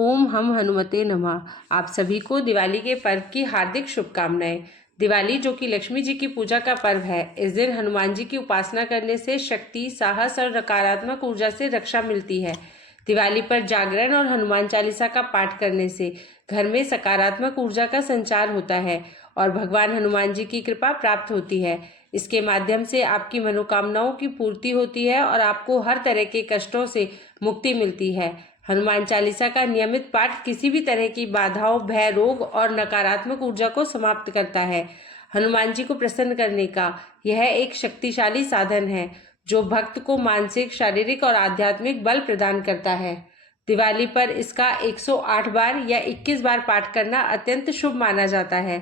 ओम हम हनुमते नमः। आप सभी को दिवाली के पर्व की हार्दिक शुभकामनाएं। दिवाली जो कि लक्ष्मी जी की पूजा का पर्व है, इस दिन हनुमान जी की उपासना करने से शक्ति, साहस और नकारात्मक ऊर्जा से रक्षा मिलती है। दिवाली पर जागरण और हनुमान चालीसा का पाठ करने से घर में सकारात्मक ऊर्जा का संचार होता है और भगवान हनुमान जी की कृपा प्राप्त होती है। इसके माध्यम से आपकी मनोकामनाओं की पूर्ति होती है और आपको हर तरह के कष्टों से मुक्ति मिलती है। हनुमान चालीसा का नियमित पाठ किसी भी तरह की बाधाओं, भय, रोग और नकारात्मक ऊर्जा को समाप्त करता है। हनुमान जी को प्रसन्न करने का यह एक शक्तिशाली साधन है जो भक्त को मानसिक, शारीरिक और आध्यात्मिक बल प्रदान करता है। दिवाली पर इसका 108 बार या 21 बार पाठ करना अत्यंत शुभ माना जाता है।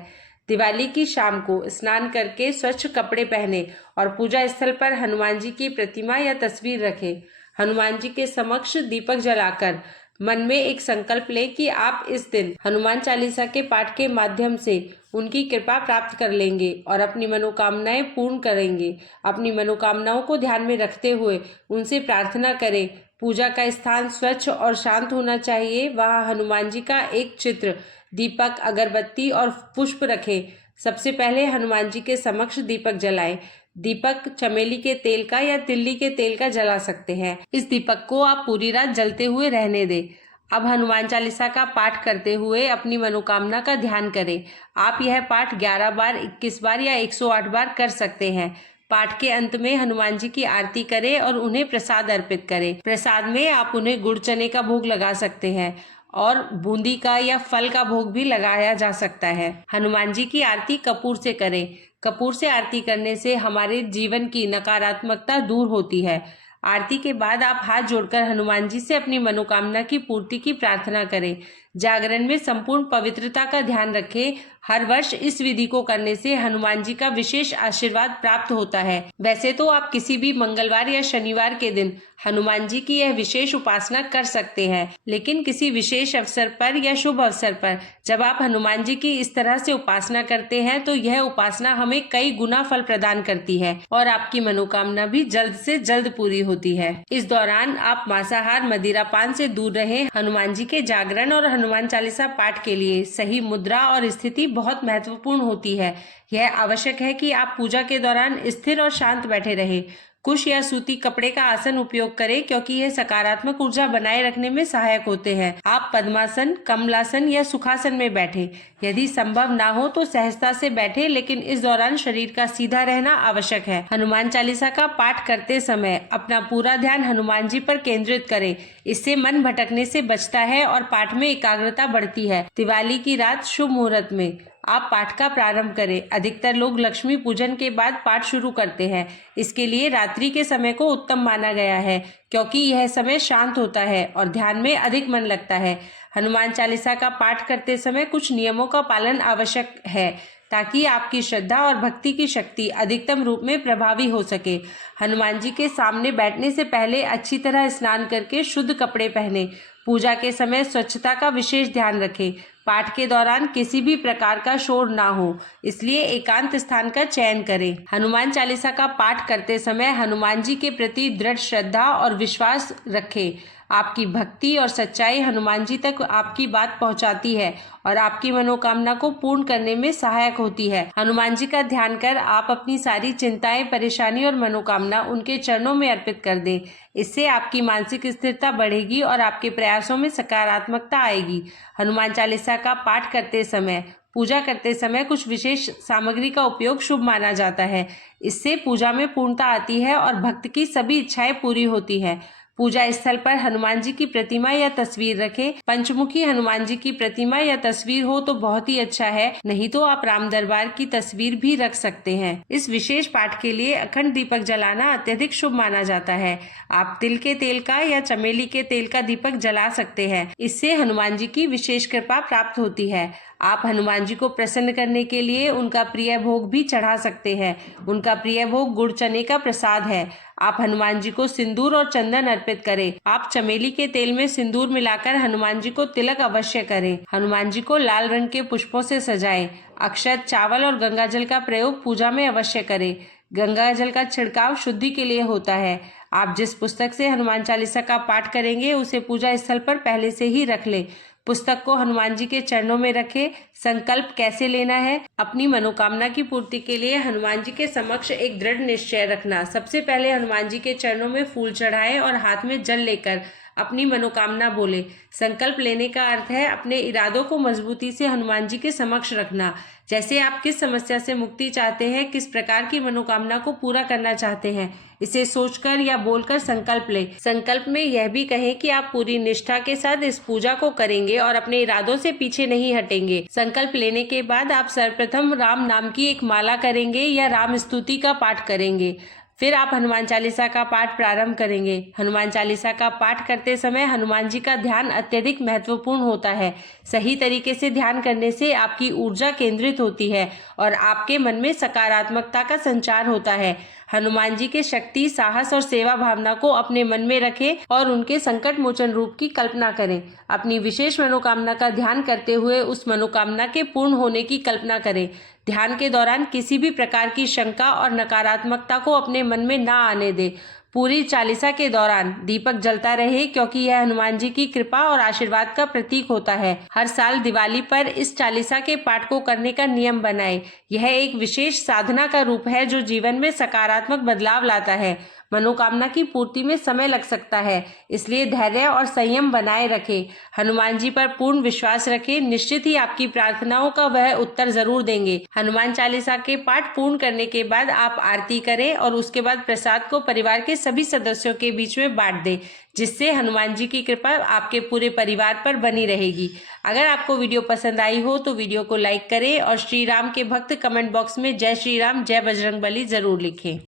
दिवाली की शाम को स्नान करके स्वच्छ कपड़े पहने और पूजा स्थल पर हनुमान जी की प्रतिमा या तस्वीर रखें। हनुमान जी के समक्ष दीपक जलाकर मन में एक संकल्प लें कि आप इस दिन हनुमान चालीसा के पाठ के माध्यम से उनकी कृपा प्राप्त कर लेंगे और अपनी मनोकामनाएं पूर्ण करेंगे। अपनी मनोकामनाओं को ध्यान में रखते हुए उनसे प्रार्थना करें। पूजा का स्थान स्वच्छ और शांत होना चाहिए। वहाँ हनुमान जी का एक चित्र, दीपक, अगरबत्ती और पुष्प रखें। सबसे पहले हनुमान जी के समक्ष दीपक जलाएं। दीपक चमेली के तेल का या तिल्ली के तेल का जला सकते हैं। इस दीपक को आप पूरी रात जलते हुए रहने दें। अब हनुमान चालीसा का पाठ करते हुए अपनी मनोकामना का ध्यान करें। आप यह पाठ 11 बार, 21 बार या 108 बार कर सकते हैं। पाठ के अंत में हनुमान जी की आरती करें और उन्हें प्रसाद अर्पित करें। प्रसाद में आप उन्हें गुड़ चने का भोग लगा सकते हैं और बूंदी का या फल का भोग भी लगाया जा सकता है। हनुमान जी की आरती कपूर से करें। कपूर से आरती करने से हमारे जीवन की नकारात्मकता दूर होती है। आरती के बाद आप हाथ जोड़कर हनुमान जी से अपनी मनोकामना की पूर्ति की प्रार्थना करें। जागरण में संपूर्ण पवित्रता का ध्यान रखें। हर वर्ष इस विधि को करने से हनुमान जी का विशेष आशीर्वाद प्राप्त होता है। वैसे तो आप किसी भी मंगलवार या शनिवार के दिन हनुमान जी की यह विशेष उपासना कर सकते हैं, लेकिन किसी विशेष अवसर पर या शुभ अवसर पर जब आप हनुमान जी की इस तरह से उपासना करते हैं तो यह उपासना हमें कई गुना फल प्रदान करती है और आपकी मनोकामना भी जल्द से जल्द पूरी होती है। इस दौरान आप मांसाहार, मदिरा पान से दूर रहें। हनुमान जी के जागरण और हनुमान चालीसा पाठ के लिए सही मुद्रा और स्थिति बहुत महत्वपूर्ण होती है। यह आवश्यक है कि आप पूजा के दौरान स्थिर और शांत बैठे रहें। कुश या सूती कपड़े का आसन उपयोग करें क्योंकि यह सकारात्मक ऊर्जा बनाए रखने में सहायक होते हैं। आप पद्मासन, कमलासन या सुखासन में बैठें। यदि संभव ना हो तो सहजता से बैठें, लेकिन इस दौरान शरीर का सीधा रहना आवश्यक है। हनुमान चालीसा का पाठ करते समय अपना पूरा ध्यान हनुमान जी पर केंद्रित करें। इससे मन भटकने से बचता है और पाठ में एकाग्रता बढ़ती है। दिवाली की रात शुभ मुहूर्त में आप पाठ का प्रारंभ करें। अधिकतर लोग लक्ष्मी पूजन के बाद पाठ शुरू करते हैं। इसके लिए रात्रि के समय को उत्तम माना गया है क्योंकि यह समय शांत होता है और ध्यान में अधिक मन लगता है। हनुमान चालीसा का पाठ करते समय कुछ नियमों का पालन आवश्यक है ताकि आपकी श्रद्धा और भक्ति की शक्ति अधिकतम रूप में प्रभावी हो सके। हनुमान जी के सामने बैठने से पहले अच्छी तरह स्नान करके शुद्ध कपड़े पहने। पूजा के समय स्वच्छता का विशेष ध्यान रखें। पाठ के दौरान किसी भी प्रकार का शोर ना हो, इसलिए एकांत स्थान का चयन करें। हनुमान चालीसा का पाठ करते समय हनुमान जी के प्रति दृढ़ श्रद्धा और विश्वास रखें। आपकी भक्ति और सच्चाई हनुमान जी तक आपकी बात पहुंचाती है और आपकी मनोकामना को पूर्ण करने में सहायक होती है। हनुमान जी का ध्यान कर आप अपनी सारी चिंताएं, परेशानी और मनोकामना उनके चरणों में अर्पित कर दें। इससे आपकी मानसिक स्थिरता बढ़ेगी और आपके प्रयासों में सकारात्मकता आएगी। हनुमान चालीसा का पाठ करते समय, पूजा करते समय कुछ विशेष सामग्री का उपयोग शुभ माना जाता है। इससे पूजा में पूर्णता आती है और भक्त की सभी इच्छाएं पूरी होती है। पूजा स्थल पर हनुमान जी की प्रतिमा या तस्वीर रखें। पंचमुखी हनुमान जी की प्रतिमा या तस्वीर हो तो बहुत ही अच्छा है, नहीं तो आप राम दरबार की तस्वीर भी रख सकते हैं। इस विशेष पाठ के लिए अखंड दीपक जलाना अत्यधिक शुभ माना जाता है। आप तिल के तेल का या चमेली के तेल का दीपक जला सकते हैं। इससे हनुमान जी की विशेष कृपा प्राप्त होती है। आप हनुमान जी को प्रसन्न करने के लिए उनका प्रिय भोग भी चढ़ा सकते हैं। उनका प्रिय भोग गुड़ चने का प्रसाद है। आप हनुमान जी को सिंदूर और चंदन अर्पित करें। आप चमेली के तेल में सिंदूर मिलाकर हनुमान जी को तिलक अवश्य करें। हनुमान जी को लाल रंग के पुष्पों से सजाएं। अक्षत, चावल और गंगाजल का प्रयोग पूजा में अवश्य करें। गंगाजल का छिड़काव शुद्धि के लिए होता है। आप जिस पुस्तक से हनुमान चालीसा का पाठ करेंगे उसे पूजा स्थल पर पहले से ही रख लें। पुस्तक को हनुमान जी के चरणों में रखें। संकल्प कैसे लेना है? अपनी मनोकामना की पूर्ति के लिए हनुमान जी के समक्ष एक दृढ़ निश्चय रखना। सबसे पहले हनुमान जी के चरणों में फूल चढ़ाएं और हाथ में जल लेकर अपनी मनोकामना बोले। संकल्प लेने का अर्थ है अपने इरादों को मजबूती से हनुमान जी के समक्ष रखना। जैसे आप किस समस्या से मुक्ति चाहते हैं, किस प्रकार की मनोकामना को पूरा करना चाहते हैं, इसे सोचकर या बोलकर संकल्प ले। संकल्प में यह भी कहें कि आप पूरी निष्ठा के साथ इस पूजा को करेंगे और अपने इरादों से पीछे नहीं हटेंगे। संकल्प लेने के बाद आप सर्वप्रथम राम नाम की एक माला करेंगे या राम स्तुति का पाठ करेंगे। फिर आप हनुमान चालीसा का पाठ प्रारंभ करेंगे। हनुमान चालीसा का पाठ करते समय हनुमान जी का ध्यान अत्यधिक महत्वपूर्ण होता है। सही तरीके से ध्यान करने से आपकी ऊर्जा केंद्रित होती है और आपके मन में सकारात्मकता का संचार होता है। हनुमान जी के शक्ति, साहस और सेवा भावना को अपने मन में रखें और उनके संकट मोचन रूप की कल्पना करें। अपनी विशेष मनोकामना का ध्यान करते हुए उस मनोकामना के पूर्ण होने की कल्पना करें। ध्यान के दौरान किसी भी प्रकार की शंका और नकारात्मकता को अपने मन में ना आने दें। पूरी चालीसा के दौरान दीपक जलता रहे, क्योंकि यह हनुमान जी की कृपा और आशीर्वाद का प्रतीक होता है। हर साल दिवाली पर इस चालीसा के पाठ को करने का नियम बनाएं। यह एक विशेष साधना का रूप है जो जीवन में सकारात्मक बदलाव लाता है। मनोकामना की पूर्ति में समय लग सकता है, इसलिए धैर्य और संयम बनाए रखें। हनुमान जी पर पूर्ण विश्वास रखें। निश्चित ही आपकी प्रार्थनाओं का वह उत्तर जरूर देंगे। हनुमान चालीसा के पाठ पूर्ण करने के बाद आप आरती करें और उसके बाद प्रसाद को परिवार के सभी सदस्यों के बीच में बांट दें, जिससे हनुमान जी की कृपा आपके पूरे परिवार पर बनी रहेगी। अगर आपको वीडियो पसंद आई हो तो वीडियो को लाइक करें और श्री राम के भक्त कमेंट बॉक्स में जय श्री राम, जय बजरंगबली जरूर लिखें।